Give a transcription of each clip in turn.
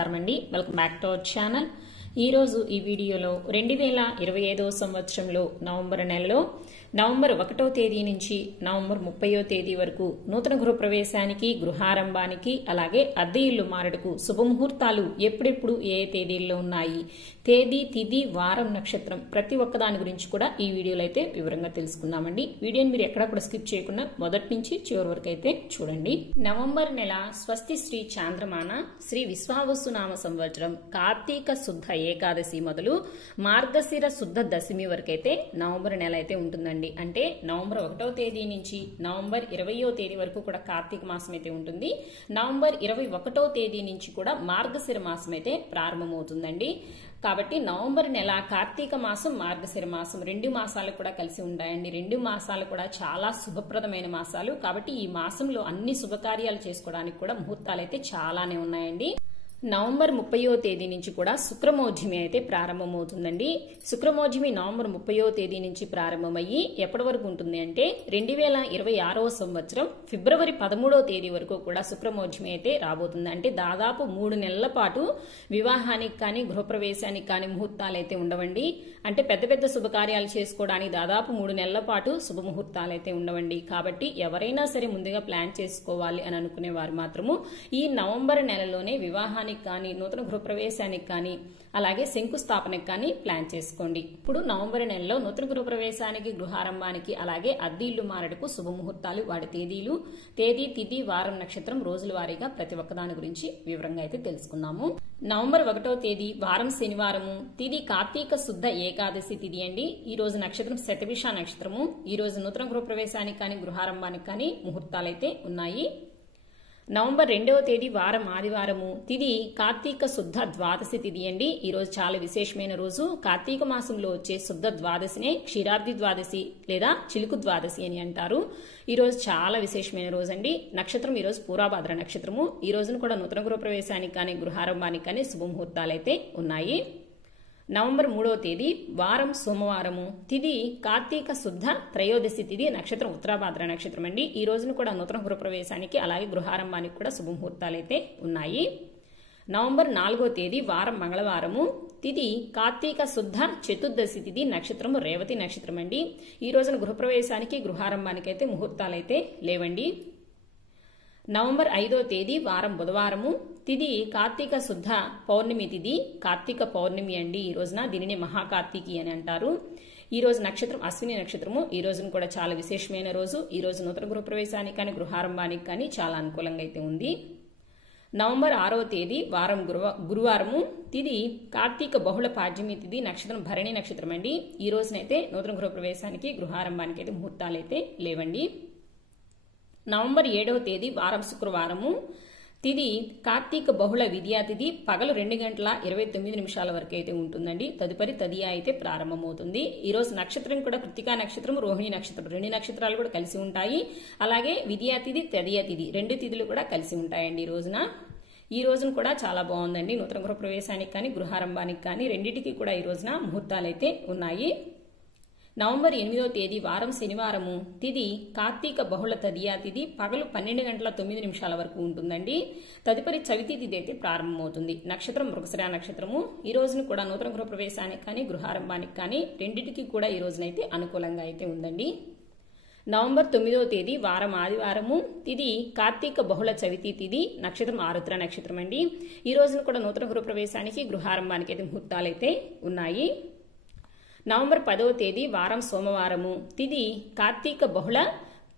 నమస్కారం అండి, welcome back to our channel. ఈరోజు ఈ వీడియోలో 2025 సంవత్సరంలో నవంబర్ నెలలో నవంబర్ 1వ తేదీ నుంచి నవంబర్ 30వ తేదీ వరకు నూతన గృహప్రవేశానికి, గృహారంభానికి, అలాగే అద్దె ఇల్లు మారడుకు శుభముహూర్తాలు ఎప్పుడెప్పుడు ఏ తేదీల్లో ఉన్నాయి, తేదీ, తిథి, వారం, నక్షత్రం ప్రతి ఒక్కదాని గురించి కూడా ఈ వీడియోలో అయితే వివరంగా తెలుసుకుందామండి. వీడియోని మీరు ఎక్కడా కూడా స్కిప్ చేయకుండా మొదటి నుంచి చివరి వరకు అయితే చూడండి. నవంబర్ నెల స్వస్తి శ్రీ చాంద్రమాన శ్రీ విశ్వావసునామ సంవత్సరం కార్తీక శుద్ధ ఏకాదశి మొదలు మార్గశిర శుద్ధ దశమి వరకైతే నవంబర్ నెల అయితే ఉంటుందండి. అంటే నవంబర్ 1వ తేదీ నుంచి నవంబర్ 20వ తేదీ వరకు కూడా కార్తీక మాసం అయితే ఉంటుంది. నవంబర్ 21వ తేదీ నుంచి కూడా మార్గశిర మాసం అయితే ప్రారంభమవుతుందండి. కాబట్టి నవంబర్ నెల కార్తీక మాసం, మార్గశిర మాసం 2 మాసాలు కూడా కలిసి ఉంటాయండి. 2 మాసాలు కూడా చాలా శుభప్రదమైన మాసాలు. కాబట్టి ఈ మాసంలో అన్ని శుభకార్యాలు చేసుకోవడానికి కూడా ముహూర్తాలు అయితే చాలానే ఉన్నాయండి. నవంబర్ 30వ తేదీ నుంచి కూడా శుక్రమోజ్యమి అయితే ప్రారంభమవుతుందండి. శుక్రమోజ్యమి నవంబర్ 30వ తేదీ నుంచి ప్రారంభమయ్యి ఎప్పటి వరకు ఉంటుంది అంటే 2026వ సంవత్సరం ఫిబ్రవరి 13వ తేదీ వరకు కూడా శుక్రమోజ్యమి అయితే రాబోతుంది. అంటే దాదాపు 3 నెలల పాటు వివాహానికి కానీ, గృహప్రవేశానికి కానీ ముహూర్తాలు అయితే ఉండవండి. అంటే పెద్ద పెద్ద శుభకార్యాలు చేసుకోవడానికి దాదాపు 3 నెలల పాటు శుభముహూర్తాలు అయితే ఉండవండి. కాబట్టి ఎవరైనా సరే ముందుగా ప్లాన్ చేసుకోవాలి అని అనుకునే వారు మాత్రము ఈ నవంబర్ నెలలోనే వివాహానికి కానీ, నూతన గృహప్రవేశానికి కానీ, అలాగే శంకుస్థాపనకి కానీ ప్లాన్ చేసుకోండి. ఇప్పుడు నవంబర్ నెలలో నూతన గృహప్రవేశానికి, గృహారంభానికి, అలాగే అద్దె ఇల్లు మారడుకు శుభముహూర్తాలు, వాటి తేదీలు, తేదీ, తిథి, వారం, నక్షత్రం రోజుల వారీగా ప్రతి ఒక్కదాని గురించి వివరంగా అయితే తెలుసుకుందాము. నవంబర్ 1వ తేదీ వారం శనివారము, తిథి కార్తీక శుద్ధ ఏకాదశి తిథి అండి. ఈ రోజు నక్షత్రం శతభిష నక్షత్రము. ఈ రోజు నూతన గృహప్రవేశానికి కానీ, గృహారంభానికి కానీ ముహూర్తాలైతే ఉన్నాయి. నవంబర్ 2వ తేదీ వారం ఆదివారము, తిథి కార్తీక శుద్ధ ద్వాదశి తిథి అండి. ఈ రోజు చాలా విశేషమైన రోజు. కార్తీక మాసంలో వచ్చే శుద్ధ ద్వాదశినే క్షీరాబ్ది ద్వాదశి లేదా చిలుకు ద్వాదశి అని అంటారు. ఈ రోజు చాలా విశేషమైన రోజు అండి. నక్షత్రం ఈ రోజు పూర్వభాద్ర నక్షత్రము. ఈ రోజును కూడా నూతన గృహప్రవేశానికి కానీ, గృహారంభానికి కానీ శుభముహూర్తాలైతే ఉన్నాయి. నవంబర్ 3వ తేదీ వారం సోమవారము, తిథి కార్తీక శుద్ధ త్రయోదశి తిథి, నక్షత్రం ఉత్తరాభాద్ర నక్షత్రం అండి. ఈ రోజును కూడా నూతన గృహప్రవేశానికి అలాగే గృహారంభానికి కూడా శుభముహూర్తాలైతే ఉన్నాయి. నవంబర్ 4వ తేదీ వారం మంగళవారము, తిథి కార్తీక శుద్ధ చతుర్దశి తిథి, నక్షత్రము రేవతి నక్షత్రం అండి. ఈ రోజున గృహప్రవేశానికి, గృహారంభానికి అయితే ముహూర్తాలైతే లేవండి. నవంబర్ 5వ తేదీ వారం బుధవారము, తిథి కార్తీక శుద్ధ పౌర్ణమి తిథి, కార్తీక పౌర్ణమి అండి. ఈ రోజున దీనిని మహాకార్తీకి అని అంటారు. ఈ రోజు నక్షత్రం అశ్విని నక్షత్రము. ఈ రోజును కూడా చాలా విశేషమైన రోజు. ఈ రోజు నూతన గృహప్రవేశానికి కానీ, గృహారంభానికి కానీ చాలా అనుకూలంగా అయితే ఉంది. నవంబర్ 6వ తేదీ వారం గురువారము, తిథి కార్తీక బహుళ పాడ్యమి తిథి, నక్షత్రం భరణి నక్షత్రం అండి. ఈ రోజునైతే నూతన గృహప్రవేశానికి, గృహారంభానికి అయితే ముహూర్తాలైతే లేవండి. నవంబర్ 7వ తేదీ వారం శుక్రవారము, తిథి కార్తీక బహుళ విద్యా తిథి, పగలు 2:29 వరకు అయితే ఉంటుందండి. తదుపరి తదియా అయితే ప్రారంభమవుతుంది. ఈ రోజు నక్షత్రం కూడా కృత్తికా నక్షత్రం, రోహిణి నక్షత్రం 2 నక్షత్రాలు కూడా కలిసి ఉంటాయి. అలాగే విద్యా తిథి, తదియా తిథి 2 తిథులు కూడా కలిసి ఉంటాయండి ఈ రోజున. ఈ రోజున కూడా చాలా బాగుందండి. నూతన గృహప్రవేశానికి కానీ, గృహారంభానికి కానీ రెండింటికి కూడా ఈ రోజున ముహూర్తాలైతే ఉన్నాయి. నవంబర్ 8వ తేదీ వారం శనివారము, తిథి కార్తీక బహుళ తదియా తిథి, పగలు 12:09 వరకు ఉంటుందండి. తదుపరి చవితి తిథి అయితే ప్రారంభమవుతుంది. నక్షత్రం మృగశిర నక్షత్రము. ఈ రోజును కూడా నూతన గృహప్రవేశానికి కానీ, గృహారంభానికి కానీ రెండింటికి కూడా ఈ రోజునైతే అనుకూలంగా అయితే ఉందండి. నవంబర్ 9వ తేదీ వారం ఆదివారము, తిథి కార్తీక బహుళ చవితి తిథి, నక్షత్రం ఆరుద్ర నక్షత్రం అండి. ఈ రోజును కూడా నూతన గృహప్రవేశానికి, గృహారంభానికి అయితే ముహూర్తాలైతే ఉన్నాయి. నవంబర్ 10వ తేదీ వారం సోమవారము, తిథి కార్తీక బహుళ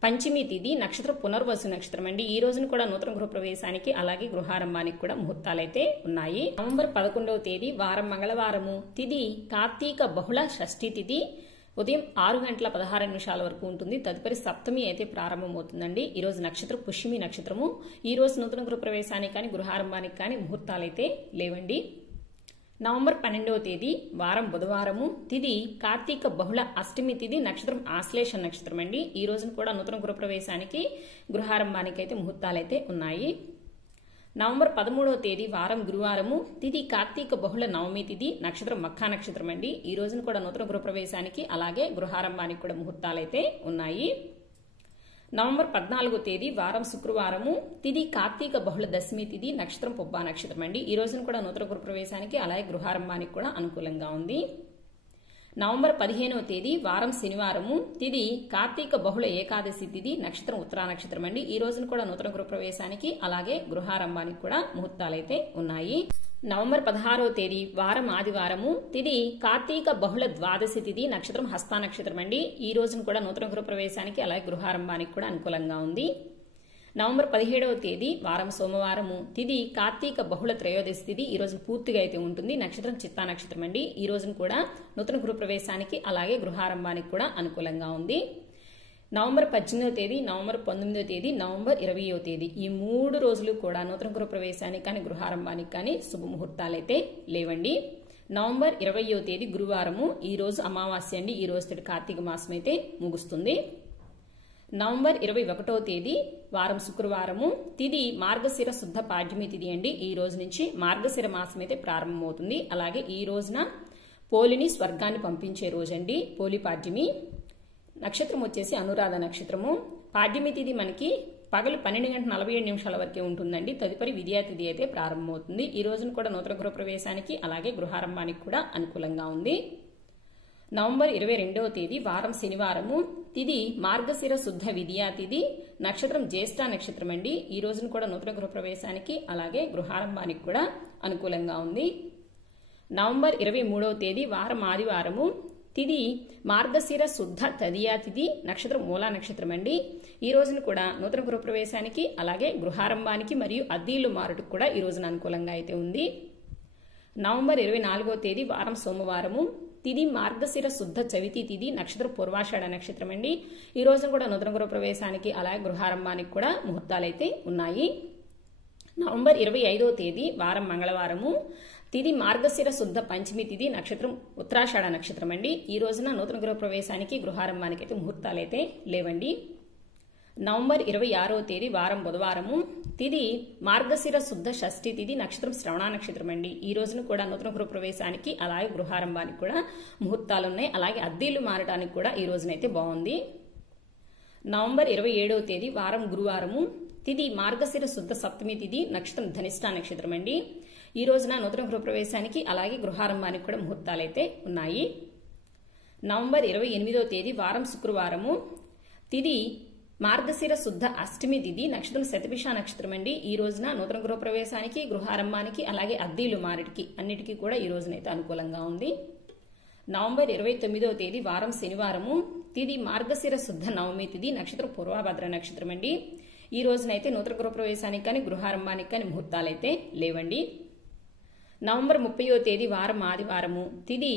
పంచమి తిథి, నక్షత్రం పునర్వసు నక్షత్రం అండి. ఈ రోజును కూడా నూతన గృహప్రవేశానికి అలాగే గృహారంభానికి కూడా ముహూర్తాలైతే ఉన్నాయి. నవంబర్ 11వ తేదీ వారం మంగళవారము, తిథి కార్తీక బహుళ షష్ఠి తిథి, ఉదయం 6:16 వరకు ఉంటుంది. తదుపరి సప్తమి అయితే ప్రారంభమవుతుందండి. ఈ రోజు నక్షత్రం పుష్యమి నక్షత్రము. ఈ రోజు నూతన గృహప్రవేశానికి కానీ, గృహారంభానికి కానీ ముహూర్తాలైతే లేవండి. నవంబర్ 12వ తేదీ వారం బుధవారము, తిథి కార్తీక బహుళ అష్టమి తిథి, నక్షత్రం ఆశ్లేష నక్షత్రం అండి. ఈ రోజున కూడా నూతన గృహప్రవేశానికి, గృహారంభానికి అయితే ముహూర్తాలైతే ఉన్నాయి. నవంబర్ 13వ తేదీ వారం గురువారము, తిథి కార్తీక బహుళ నవమి తిథి, నక్షత్రం మఖా నక్షత్రం అండి. ఈ రోజున కూడా నూతన గృహప్రవేశానికి అలాగే గృహారంభానికి కూడా ముహూర్తాలైతే ఉన్నాయి. నవంబర్ 14వ తేదీ వారం శుక్రవారము, తిది కార్తీక బహుళ దశమి తిది, నక్షత్రం పుబ్బా నక్షత్రం అండి. ఈ రోజున కూడా నూతన గృహ ప్రవేశానికి అలాగే గృహారంభానికి కూడా అనుకూలంగా ఉంది. నవంబర్ 15వ తేదీ వారం శనివారము, తిది కార్తీక బహుళ ఏకాదశి తిది, నక్షత్రం ఉత్తరా నక్షత్రం అండి. ఈ రోజున కూడా నూతన గృహ ప్రవేశానికి అలాగే గృహారంభానికి కూడా ముహూర్తాలైతే ఉన్నాయి. నవంబర్ 16వ తేదీ వారం ఆదివారము, తిది కార్తీక బహుళ ద్వాదశి తిది, నక్షత్రం హస్తా నక్షత్రం అండి. ఈ రోజున కూడా నూతన గృహ ప్రవేశానికి అలాగే గృహారంభానికి కూడా అనుకూలంగా ఉంది. నవంబర్ 17వ తేదీ వారం సోమవారము, తిది కార్తీక బహుళ త్రయోదశి తిది, ఈ రోజున పూర్తిగా అయితే ఉంటుంది. నక్షత్రం చిత్తా నక్షత్రం అండి. ఈ రోజున కూడా నూతన గృహ ప్రవేశానికి అలాగే గృహారంభానికి కూడా అనుకూలంగా ఉంది. నవంబర్ 18వ తేదీ, నవంబర్ 19వ తేదీ, నవంబర్ 20వ తేదీ ఈ 3 రోజులు కూడా నూతన గృహ ప్రవేశానికి కానీ గృహారంభానికి కానీ శుభముహూర్తాలైతే లేవండి. నవంబర్ 20వ తేదీ గురువారము, ఈ రోజు అమావాస్య అండి. ఈ రోజు కార్తీక మాసం అయితే ముగుస్తుంది. నవంబర్ 21వ తేదీ వారం శుక్రవారము, తిది మార్గశిర శుద్ధ పాడ్యమి తిది అండి. ఈ రోజు నుంచి మార్గశిర మాసం అయితే ప్రారంభమవుతుంది. అలాగే ఈ రోజున పోలిని స్వర్గాన్ని పంపించే రోజండి పోలి పాడ్యమి. నక్షత్రం వచ్చేసి అనురాధ నక్షత్రము. పాడ్యమి తిది మనకి పగలు 12:47 వరకే ఉంటుందండి. తదుపరి విద్యా తిది అయితే ప్రారంభమవుతుంది. ఈ రోజున కూడా నూతన గృహ ప్రవేశానికి అలాగే గృహారంభానికి కూడా అనుకూలంగా ఉంది. నవంబర్ 22వ తేదీ వారం శనివారము, తిది మార్గశిర శుద్ధ విద్యా తిది, నక్షత్రం జ్యేష్ఠ నక్షత్రం అండి. ఈ రోజున కూడా నూతన గృహ ప్రవేశానికి అలాగే గృహారంభానికి కూడా అనుకూలంగా ఉంది. నవంబర్ 23వ తేదీ వారం ఆదివారము, తిది మార్గశిర శుద్ధ తదియా తిది, నక్షత్రం మూలా నక్షత్రం అండి. ఈ రోజున కూడా నూతన గృహ ప్రవేశానికి అలాగే గృహారంభానికి మరియు అద్దీలు మారుటకు కూడా ఈ రోజున అనుకూలంగా అయితే ఉంది. నవంబర్ 24వ తేదీ వారం సోమవారము, తిది మార్గశిర శుద్ధ చవితి తిది, నక్షత్రం పూర్వాషాఢ నక్షత్రం అండి. ఈ రోజున కూడా నూతన గృహ ప్రవేశానికి అలాగే గృహారంభానికి కూడా ముహూర్తాలైతే ఉన్నాయి. నవంబర్ 25వ తేదీ వారం మంగళవారము, తిది మార్గశిర శుద్ధ పంచమి తిది, నక్షత్రం ఉత్తరాషాఢ నక్షత్రం అండి. ఈ రోజున నూతన గృహ ప్రవేశానికి గృహారంభానికి అయితే ముహూర్తాలైతే లేవండి. నవంబర్ 26వ తేదీ వారం బుధవారము, తిది మార్గశిర శుద్ధ షష్ఠి తిది, నక్షత్రం శ్రవణ నక్షత్రం అండి. ఈ రోజున కూడా నూతన గృహ ప్రవేశానికి అలాగే గృహారంభానికి కూడా ముహూర్తాలు ఉన్నాయి. అలాగే అద్దీలు మారడానికి కూడా ఈ రోజునైతే బాగుంది. నవంబర్ 27వ తేదీ వారం గురువారము, తిది మార్గశిర శుద్ధ సప్తమి తిది, నక్షత్రం ధనిష్ఠ నక్షత్రం అండి. ఈ రోజున నూతన గృహ ప్రవేశానికి అలాగే గృహారంభానికి కూడా ముహూర్తాలైతే ఉన్నాయి. నవంబర్ 28వ తేదీ వారం శుక్రవారము, తిది మార్గశిర శుద్ధ అష్టమి తిది, నక్షత్రం శతభిష నక్షత్రం అండి. ఈ రోజున నూతన గృహ ప్రవేశానికి గృహారంభానికి అలాగే అద్దీలు మారటికి అన్నిటికీ కూడా ఈ రోజునైతే అనుకూలంగా ఉంది. నవంబర్ 29వ తేదీ వారం శనివారము, తిది మార్గశిర శుద్ధ నవమి తిది, నక్షత్రం పూర్వభద్ర నక్షత్రం అండి. ఈ రోజునైతే నూతన గృహ ప్రవేశానికి కానీ గృహారంభానికి కానీ ముహూర్తాలైతే లేవండి. నవంబర్ 30వ తేదీ వారం ఆదివారము, తిది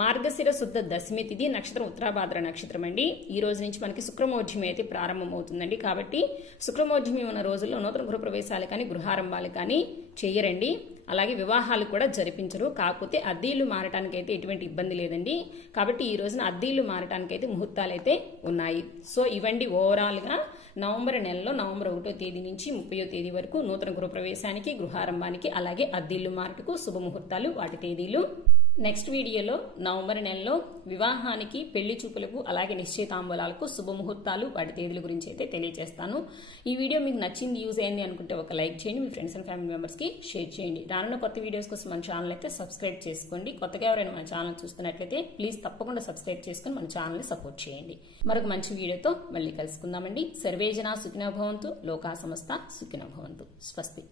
మార్గశిర శుద్ధ దశమి తిది, నక్షత్రం ఉత్తరాభాద్ర నక్షత్రం అండి. ఈ రోజు నుంచి మనకి శుక్రమోర్జమి అయితే ప్రారంభమవుతుందండి. కాబట్టి శుక్రమోర్జమి ఉన్న రోజుల్లో నూతన గృహ ప్రవేశాలు కానీ గృహారంభాలు కానీ చేయరండి. అలాగే వివాహాలు కూడా జరిపించరు. కాకపోతే అద్దీలు మారటానికి అయితే ఎటువంటి ఇబ్బంది లేదండి. కాబట్టి ఈ రోజున అద్దీలు మారటానికి అయితే ముహూర్తాలు అయితే ఉన్నాయి. సో ఇవండి ఓవరాల్ గా నవంబర్ నెలలో నవంబర్ 1వ తేదీ నుంచి 30వ తేదీ వరకు నూతన గృహ ప్రవేశానికి గృహారంభానికి అలాగే అద్దీలు మారటకు శుభముహూర్తాలు వాటి తేదీలు. నెక్స్ట్ వీడియోలో నవంబర్ నెలలో వివాహానికి పెళ్లి చూపులకు అలాగే నిశ్చయితాంబూలాలకు శుభముహూర్తాలు వాటి తేదీల గురించి అయితే తెలియజేస్తాను. ఈ వీడియో మీకు నచ్చింది, యూజ్ అయింది అనుకుంటే ఒక లైక్ చేయండి, మీ ఫ్రెండ్స్ అండ్ ఫ్యామిలీ మెంబర్స్ కి షేర్ చేయండి. రానున్న కొత్త వీడియోస్ కోసం మన ఛానల్ అయితే సబ్స్క్రైబ్ చేసుకోండి. కొత్తగా ఎవరైనా మన ఛానల్ చూస్తున్నట్లయితే ప్లీజ్ తప్పకుండా సబ్స్క్రైబ్ చేసుకుని మన ఛానల్ ని సపోర్ట్ చేయండి. మరొక మంచి వీడియోతో మళ్ళీ కలుసుకుందామండి. సర్వేజన సుఖినో భవంతు, లోకా సమస్త సుఖినో భవంతు. స్వస్తి.